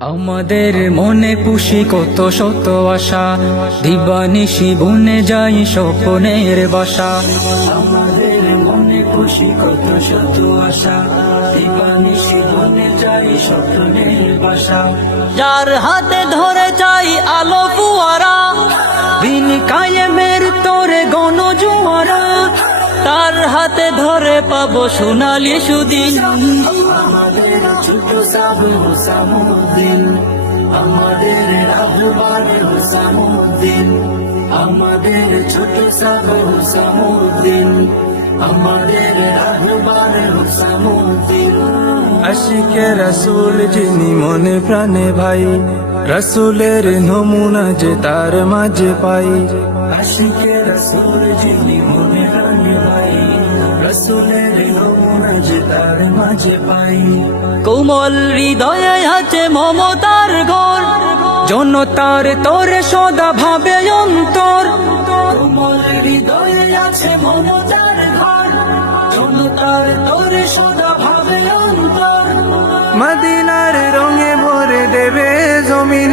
আমাদের মনে পুষি কত শত আশা, দিবানিশি বুনে যাই স্বপ্নের বাসা। আমাদের মনে পুষি কত শত আশা, দিবানিশি বুনে যাই স্বপ্নের বাসা। যার হাতে ধরে চাই আলো ফুয়ারা, দিন কায়েমের তোরে গণজোয়ারা, তার হাতে ধরে পাবো সোনালি সুদিন। আমাদের ছোট সাবু হুসামুদ্দিন, আমাদের রাহবার হুসামুদ্দিন, আমাদের ছোট সাবু হুসামুদ্দিন, আমাদের রাহবার হুসামুদ্দিন। আশিকে রাসূল যিনি মনে প্রাণে ভাই, রাসূলের নমুনা যে তার মাঝে পাই। আশিকে রাসূল যিনি মনে প্রাণে ভাই, রাসূলের নমুনা যে তার মাঝে পাই। কোমল হৃদয়ে আছে মমতার ঘর, জনতার তোরে সদা ভাবে অন্তর। কোমল হৃদয়ে আছে মমতার ঘর, জনতার তোরে সদা ভাবে অন্তর। মদিনার রঙে ভরে দেবে জমিন,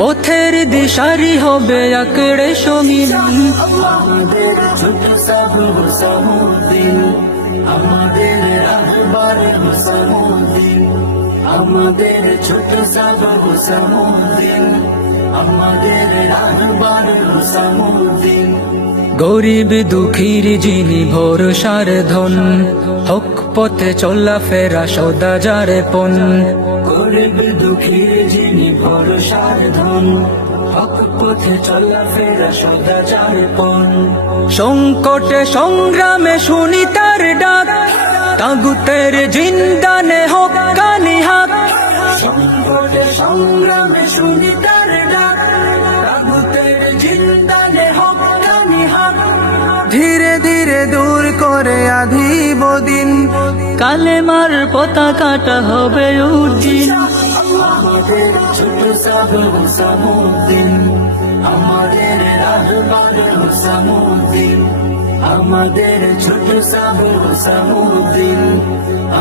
পথের দিশারি হবে আকড়ে সঙ্গীন। আমাদের ছোট সাবু হুসামুদ্দিন, আমাদের রাহবার হুসামুদ্দিন, আমাদের ছোট সাবু হুসামুদ্দিন, আমাদের রাহবার হুসামুদ্দিন। গরিব দুঃখীর যিনি ভরসার ধন, হক পথে চলা ফেরা সদা যারে পন। গরিব দুঃখীর যিনি ভরসার ধন, হক পথে চলা ফেরা সদা যারে পন। সংকটে সংগ্রামে শুনি তার ডাক, তাগুতের জিন্দানে হক্কানি হাক। সংকটে সংগ্রামে শুনি তার ডাক, তাগুতের জিন্দানে হক্কানি হাক। ধীরে ধীরে দূর করে আধি বদিন, কালেমার পতাকাটা হবে উজ্জিন। আমাদের ছোট সাবু হুসামুদ্দিন, আমাদের রাহবার হুসামুদ্দিন, আমাদের ছোট সাবু হুসামুদ্দিন,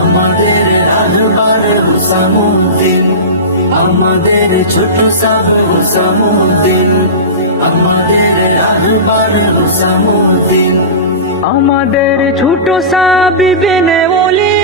আমাদের রাহবার হুসামুদ্দিন, আমাদের ছোট সাবু হুসামুদ্দিন, আমাদের রাহবার হুসামুদ্দিন। আমাদের ছোট সাবিবিনে ওলি,